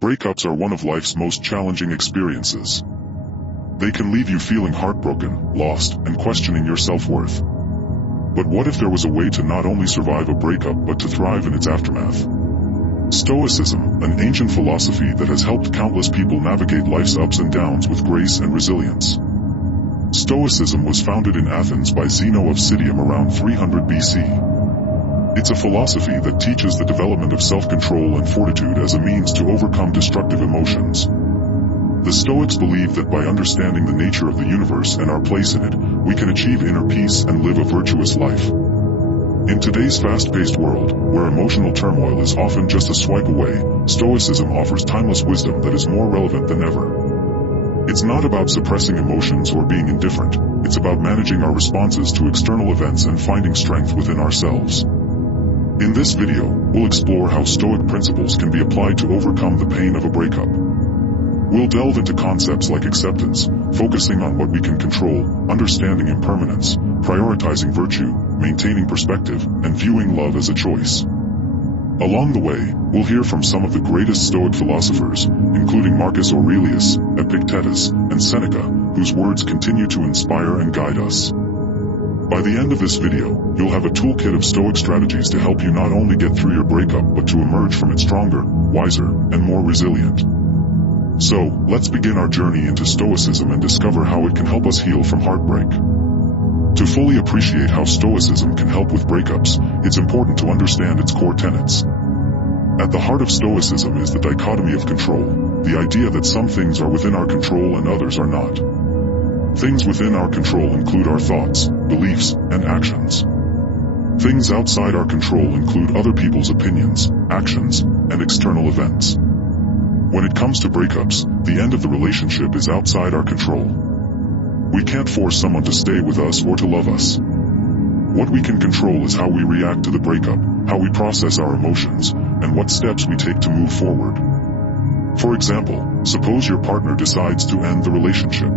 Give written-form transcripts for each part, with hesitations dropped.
Breakups are one of life's most challenging experiences. They can leave you feeling heartbroken, lost, and questioning your self-worth. But what if there was a way to not only survive a breakup but to thrive in its aftermath? Stoicism, an ancient philosophy that has helped countless people navigate life's ups and downs with grace and resilience. Stoicism was founded in Athens by Zeno of Citium around 300 BC. It's a philosophy that teaches the development of self-control and fortitude as a means to overcome destructive emotions. The Stoics believe that by understanding the nature of the universe and our place in it, we can achieve inner peace and live a virtuous life. In today's fast-paced world, where emotional turmoil is often just a swipe away, Stoicism offers timeless wisdom that is more relevant than ever. It's not about suppressing emotions or being indifferent, it's about managing our responses to external events and finding strength within ourselves. In this video, we'll explore how Stoic principles can be applied to overcome the pain of a breakup. We'll delve into concepts like acceptance, focusing on what we can control, understanding impermanence, prioritizing virtue, maintaining perspective, and viewing love as a choice. Along the way, we'll hear from some of the greatest Stoic philosophers, including Marcus Aurelius, Epictetus, and Seneca, whose words continue to inspire and guide us. By the end of this video, you'll have a toolkit of Stoic strategies to help you not only get through your breakup but to emerge from it stronger, wiser, and more resilient. So, let's begin our journey into Stoicism and discover how it can help us heal from heartbreak. To fully appreciate how Stoicism can help with breakups, it's important to understand its core tenets. At the heart of Stoicism is the dichotomy of control, the idea that some things are within our control and others are not. Things within our control include our thoughts, beliefs, and actions. Things outside our control include other people's opinions, actions, and external events. When it comes to breakups, the end of the relationship is outside our control. We can't force someone to stay with us or to love us. What we can control is how we react to the breakup, how we process our emotions, and what steps we take to move forward. For example, suppose your partner decides to end the relationship.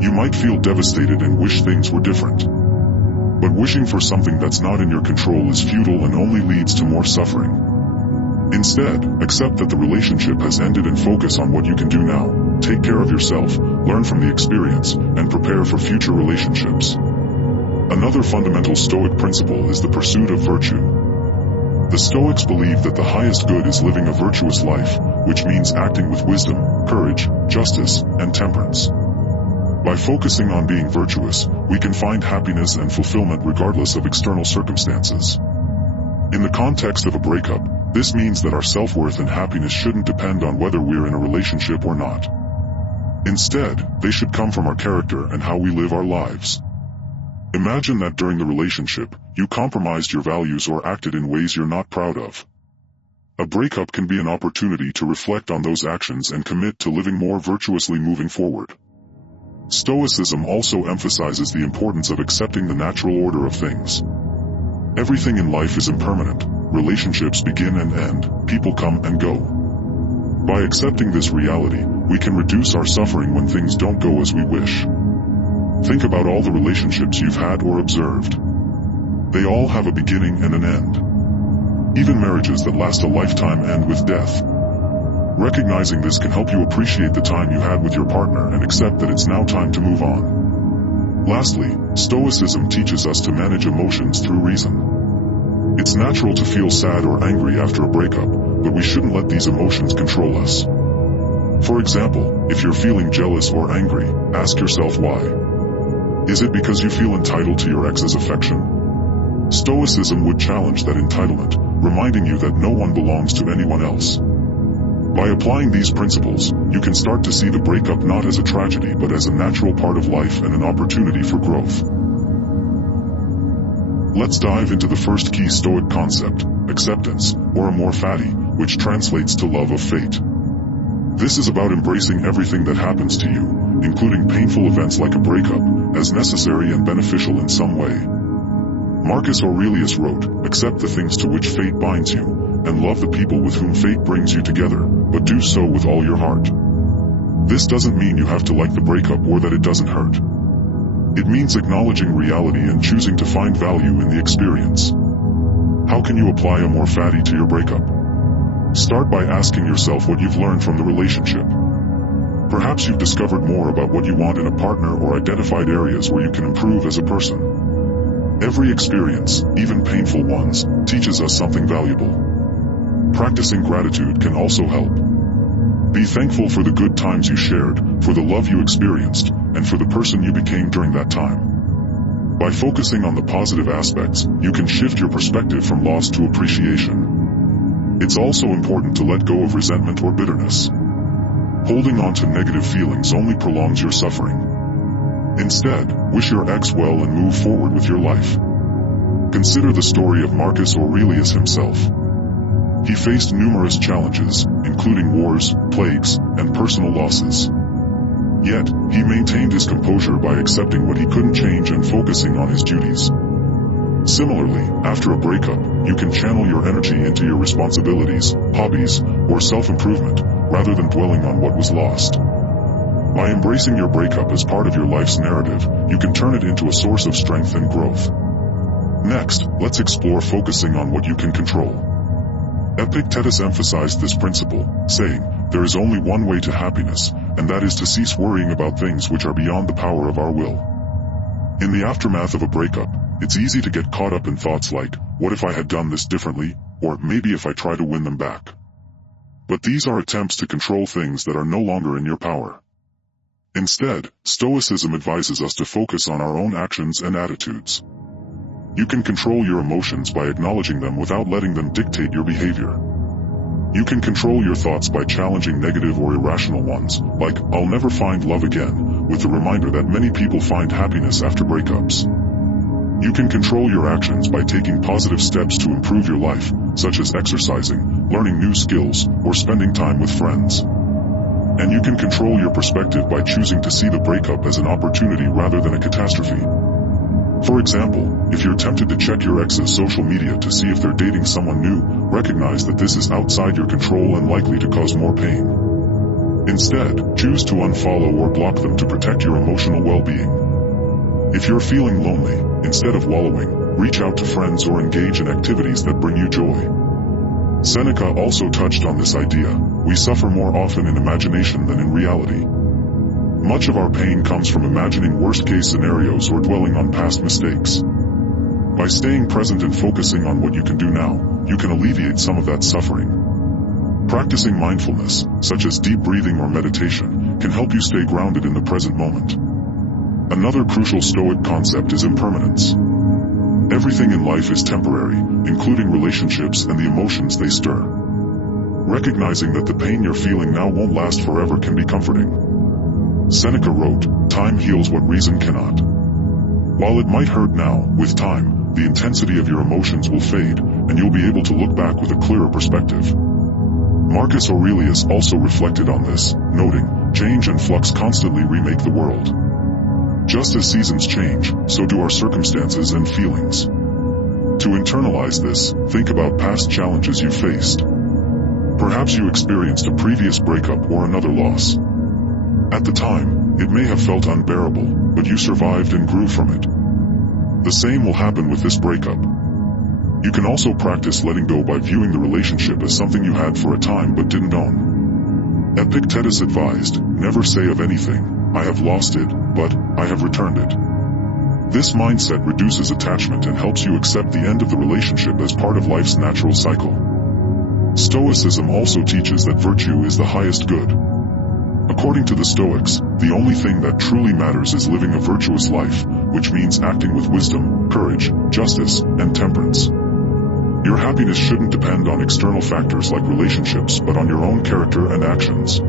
You might feel devastated and wish things were different. But wishing for something that's not in your control is futile and only leads to more suffering. Instead, accept that the relationship has ended and focus on what you can do now. Take care of yourself, learn from the experience, and prepare for future relationships. Another fundamental Stoic principle is the pursuit of virtue. The Stoics believe that the highest good is living a virtuous life, which means acting with wisdom, courage, justice, and temperance. By focusing on being virtuous, we can find happiness and fulfillment regardless of external circumstances. In the context of a breakup, this means that our self-worth and happiness shouldn't depend on whether we're in a relationship or not. Instead, they should come from our character and how we live our lives. Imagine that during the relationship, you compromised your values or acted in ways you're not proud of. A breakup can be an opportunity to reflect on those actions and commit to living more virtuously moving forward. Stoicism also emphasizes the importance of accepting the natural order of things. Everything in life is impermanent. Relationships begin and end, people come and go. By accepting this reality, we can reduce our suffering when things don't go as we wish. Think about all the relationships you've had or observed. They all have a beginning and an end. Even marriages that last a lifetime end with death. Recognizing this can help you appreciate the time you had with your partner and accept that it's now time to move on. Lastly, Stoicism teaches us to manage emotions through reason. It's natural to feel sad or angry after a breakup, but we shouldn't let these emotions control us. For example, if you're feeling jealous or angry, ask yourself why. Is it because you feel entitled to your ex's affection? Stoicism would challenge that entitlement, reminding you that no one belongs to anyone else. By applying these principles, you can start to see the breakup not as a tragedy but as a natural part of life and an opportunity for growth. Let's dive into the first key Stoic concept, acceptance, or amor fati, which translates to love of fate. This is about embracing everything that happens to you, including painful events like a breakup, as necessary and beneficial in some way. Marcus Aurelius wrote, "Accept the things to which fate binds you, and love the people with whom fate brings you together, but do so with all your heart." This doesn't mean you have to like the breakup or that it doesn't hurt. It means acknowledging reality and choosing to find value in the experience. How can you apply amor fati to your breakup? Start by asking yourself what you've learned from the relationship. Perhaps you've discovered more about what you want in a partner or identified areas where you can improve as a person. Every experience, even painful ones, teaches us something valuable. Practicing gratitude can also help. Be thankful for the good times you shared, for the love you experienced, and for the person you became during that time. By focusing on the positive aspects, you can shift your perspective from loss to appreciation. It's also important to let go of resentment or bitterness. Holding on to negative feelings only prolongs your suffering. Instead, wish your ex well and move forward with your life. Consider the story of Marcus Aurelius himself. He faced numerous challenges, including wars, plagues, and personal losses. Yet, he maintained his composure by accepting what he couldn't change and focusing on his duties. Similarly, after a breakup, you can channel your energy into your responsibilities, hobbies, or self-improvement, rather than dwelling on what was lost. By embracing your breakup as part of your life's narrative, you can turn it into a source of strength and growth. Next, let's explore focusing on what you can control. Epictetus emphasized this principle, saying, "There is only one way to happiness, and that is to cease worrying about things which are beyond the power of our will." In the aftermath of a breakup, it's easy to get caught up in thoughts like, what if I had done this differently, or maybe if I try to win them back. But these are attempts to control things that are no longer in your power. Instead, Stoicism advises us to focus on our own actions and attitudes. You can control your emotions by acknowledging them without letting them dictate your behavior. You can control your thoughts by challenging negative or irrational ones, like, "I'll never find love again," with the reminder that many people find happiness after breakups. You can control your actions by taking positive steps to improve your life, such as exercising, learning new skills, or spending time with friends. And you can control your perspective by choosing to see the breakup as an opportunity rather than a catastrophe. For example, if you're tempted to check your ex's social media to see if they're dating someone new, recognize that this is outside your control and likely to cause more pain. Instead, choose to unfollow or block them to protect your emotional well-being. If you're feeling lonely, instead of wallowing, reach out to friends or engage in activities that bring you joy. Seneca also touched on this idea: we suffer more often in imagination than in reality. Much of our pain comes from imagining worst-case scenarios or dwelling on past mistakes. By staying present and focusing on what you can do now, you can alleviate some of that suffering. Practicing mindfulness, such as deep breathing or meditation, can help you stay grounded in the present moment. Another crucial Stoic concept is impermanence. Everything in life is temporary, including relationships and the emotions they stir. Recognizing that the pain you're feeling now won't last forever can be comforting. Seneca wrote, "Time heals what reason cannot." While it might hurt now, with time, the intensity of your emotions will fade, and you'll be able to look back with a clearer perspective. Marcus Aurelius also reflected on this, noting, "Change and flux constantly remake the world." Just as seasons change, so do our circumstances and feelings. To internalize this, think about past challenges you faced. Perhaps you experienced a previous breakup or another loss. At the time, it may have felt unbearable, but you survived and grew from it. The same will happen with this breakup. You can also practice letting go by viewing the relationship as something you had for a time but didn't own. Epictetus advised, "Never say of anything, 'I have lost it,' but 'I have returned it.'" This mindset reduces attachment and helps you accept the end of the relationship as part of life's natural cycle. Stoicism also teaches that virtue is the highest good. According to the Stoics, the only thing that truly matters is living a virtuous life, which means acting with wisdom, courage, justice, and temperance. Your happiness shouldn't depend on external factors like relationships but on your own character and actions.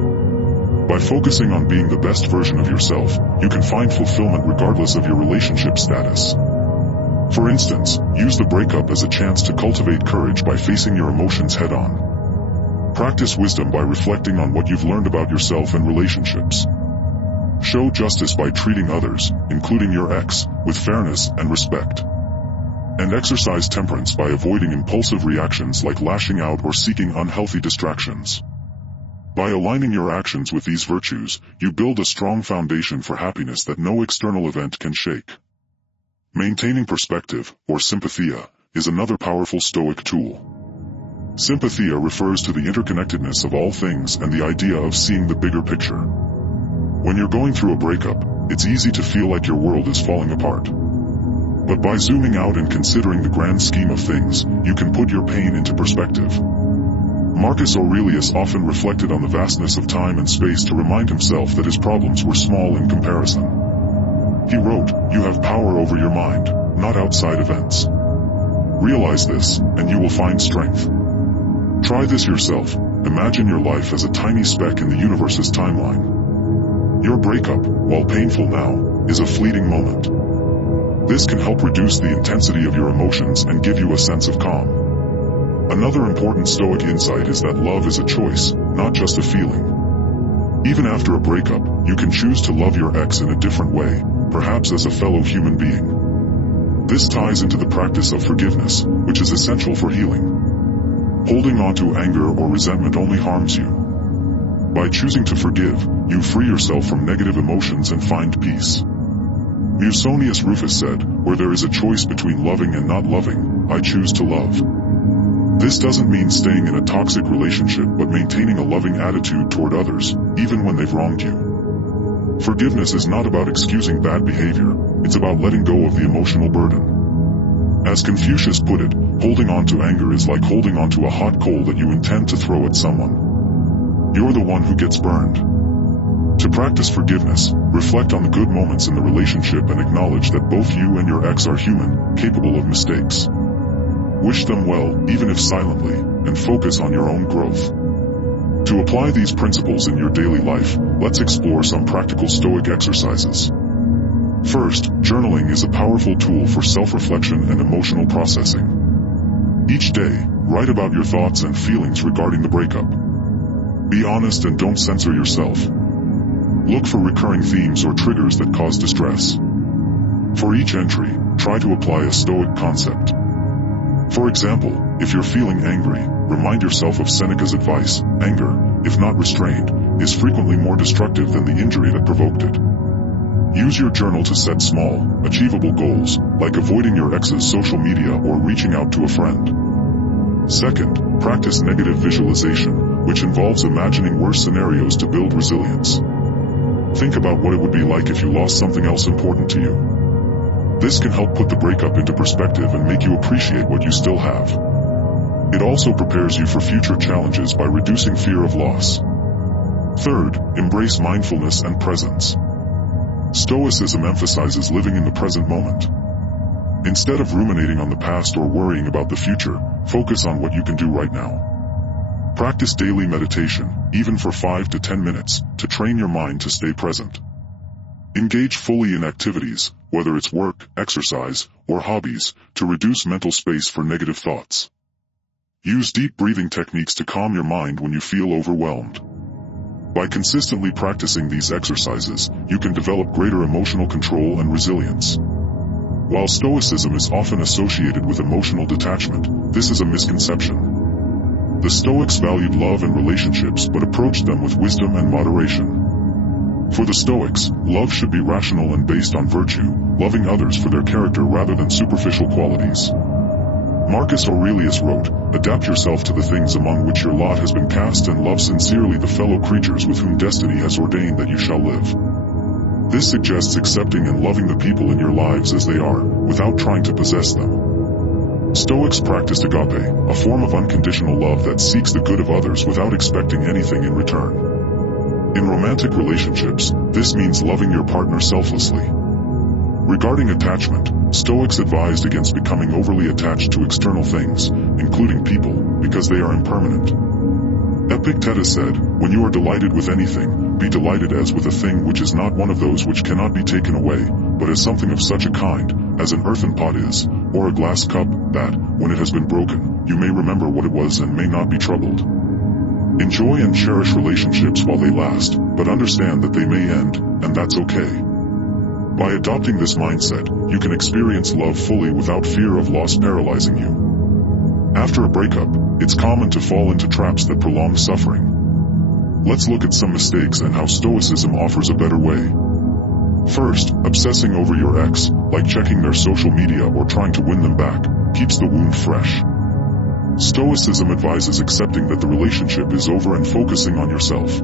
By focusing on being the best version of yourself, you can find fulfillment regardless of your relationship status. For instance, use the breakup as a chance to cultivate courage by facing your emotions head-on. Practice wisdom by reflecting on what you've learned about yourself and relationships. Show justice by treating others, including your ex, with fairness and respect. And exercise temperance by avoiding impulsive reactions like lashing out or seeking unhealthy distractions. By aligning your actions with these virtues, you build a strong foundation for happiness that no external event can shake. Maintaining perspective, or sympathia, is another powerful Stoic tool. Sympathia refers to the interconnectedness of all things and the idea of seeing the bigger picture. When you're going through a breakup, it's easy to feel like your world is falling apart. But by zooming out and considering the grand scheme of things, you can put your pain into perspective. Marcus Aurelius often reflected on the vastness of time and space to remind himself that his problems were small in comparison. He wrote, "You have power over your mind, not outside events. Realize this, and you will find strength." Try this yourself. Imagine your life as a tiny speck in the universe's timeline. Your breakup, while painful now, is a fleeting moment. This can help reduce the intensity of your emotions and give you a sense of calm. Another important Stoic insight is that love is a choice, not just a feeling. Even after a breakup, you can choose to love your ex in a different way, perhaps as a fellow human being. This ties into the practice of forgiveness, which is essential for healing. Holding on to anger or resentment only harms you. By choosing to forgive, you free yourself from negative emotions and find peace. Musonius Rufus said, "Where there is a choice between loving and not loving, I choose to love." This doesn't mean staying in a toxic relationship but maintaining a loving attitude toward others, even when they've wronged you. Forgiveness is not about excusing bad behavior, it's about letting go of the emotional burden. As Confucius put it, holding on to anger is like holding on to a hot coal that you intend to throw at someone. You're the one who gets burned. To practice forgiveness, reflect on the good moments in the relationship and acknowledge that both you and your ex are human, capable of mistakes. Wish them well, even if silently, and focus on your own growth. To apply these principles in your daily life, let's explore some practical Stoic exercises. First, journaling is a powerful tool for self-reflection and emotional processing. Each day, write about your thoughts and feelings regarding the breakup. Be honest and don't censor yourself. Look for recurring themes or triggers that cause distress. For each entry, try to apply a Stoic concept. For example, if you're feeling angry, remind yourself of Seneca's advice: anger, if not restrained, is frequently more destructive than the injury that provoked it. Use your journal to set small, achievable goals, like avoiding your ex's social media or reaching out to a friend. Second, practice negative visualization, which involves imagining worse scenarios to build resilience. Think about what it would be like if you lost something else important to you. This can help put the breakup into perspective and make you appreciate what you still have. It also prepares you for future challenges by reducing fear of loss. Third, embrace mindfulness and presence. Stoicism emphasizes living in the present moment. Instead of ruminating on the past or worrying about the future, focus on what you can do right now. Practice daily meditation, even for 5 to 10 minutes, to train your mind to stay present. Engage fully in activities, whether it's work, exercise, or hobbies, to reduce mental space for negative thoughts. Use deep breathing techniques to calm your mind when you feel overwhelmed. By consistently practicing these exercises, you can develop greater emotional control and resilience. While Stoicism is often associated with emotional detachment, this is a misconception. The Stoics valued love and relationships but approached them with wisdom and moderation. For the Stoics, love should be rational and based on virtue, loving others for their character rather than superficial qualities. Marcus Aurelius wrote, "Adapt yourself to the things among which your lot has been cast and love sincerely the fellow creatures with whom destiny has ordained that you shall live." This suggests accepting and loving the people in your lives as they are, without trying to possess them. Stoics practiced agape, a form of unconditional love that seeks the good of others without expecting anything in return. In romantic relationships, this means loving your partner selflessly. Regarding attachment, Stoics advised against becoming overly attached to external things, including people, because they are impermanent. Epictetus said, "When you are delighted with anything, be delighted as with a thing which is not one of those which cannot be taken away, but as something of such a kind, as an earthen pot is, or a glass cup, that, when it has been broken, you may remember what it was and may not be troubled." Enjoy and cherish relationships while they last, but understand that they may end, and that's okay. By adopting this mindset, you can experience love fully without fear of loss paralyzing you. After a breakup, it's common to fall into traps that prolong suffering. Let's look at some mistakes and how Stoicism offers a better way. First, obsessing over your ex, like checking their social media or trying to win them back, keeps the wound fresh. Stoicism advises accepting that the relationship is over and focusing on yourself.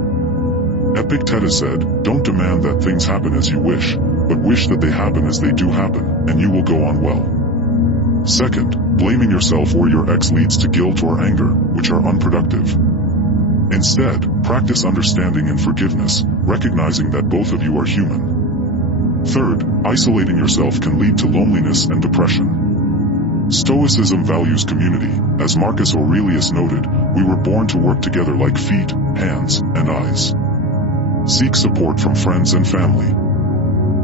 Epictetus said, "Don't demand that things happen as you wish, but wish that they happen as they do happen, and you will go on well." Second, blaming yourself or your ex leads to guilt or anger, which are unproductive. Instead, practice understanding and forgiveness, recognizing that both of you are human. Third, isolating yourself can lead to loneliness and depression. Stoicism values community. As Marcus Aurelius noted, we were born to work together like feet, hands, and eyes. Seek support from friends and family.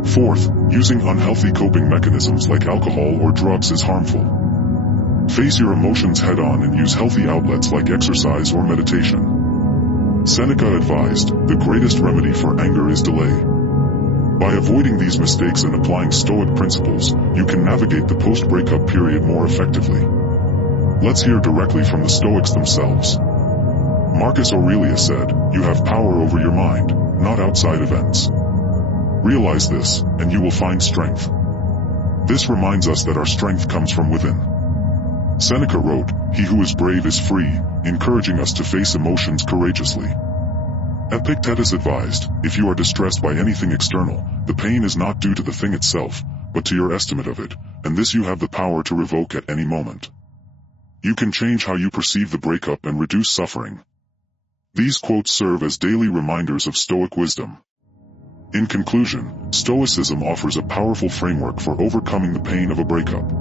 Fourth, using unhealthy coping mechanisms like alcohol or drugs is harmful. Face your emotions head-on and use healthy outlets like exercise or meditation. Seneca advised, "The greatest remedy for anger is delay." By avoiding these mistakes and applying Stoic principles, you can navigate the post-breakup period more effectively. Let's hear directly from the Stoics themselves. Marcus Aurelius said, "You have power over your mind, not outside events. Realize this, and you will find strength." This reminds us that our strength comes from within. Seneca wrote, "He who is brave is free," encouraging us to face emotions courageously. Epictetus advised, "If you are distressed by anything external, the pain is not due to the thing itself, but to your estimate of it, and this you have the power to revoke at any moment." You can change how you perceive the breakup and reduce suffering. These quotes serve as daily reminders of Stoic wisdom. In conclusion, Stoicism offers a powerful framework for overcoming the pain of a breakup.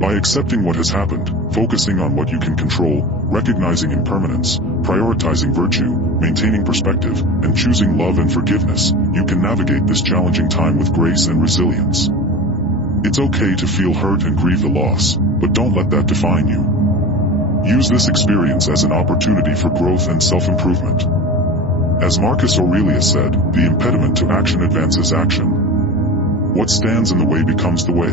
By accepting what has happened, focusing on what you can control, recognizing impermanence, prioritizing virtue, maintaining perspective, and choosing love and forgiveness, you can navigate this challenging time with grace and resilience. It's okay to feel hurt and grieve the loss, but don't let that define you. Use this experience as an opportunity for growth and self-improvement. As Marcus Aurelius said, "The impediment to action advances action. What stands in the way becomes the way."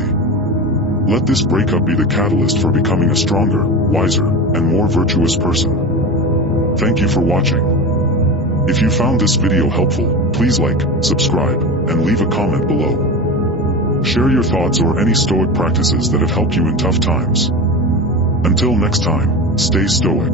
Let this breakup be the catalyst for becoming a stronger, wiser, and more virtuous person. Thank you for watching. If you found this video helpful, please like, subscribe, and leave a comment below. Share your thoughts or any Stoic practices that have helped you in tough times. Until next time, stay Stoic.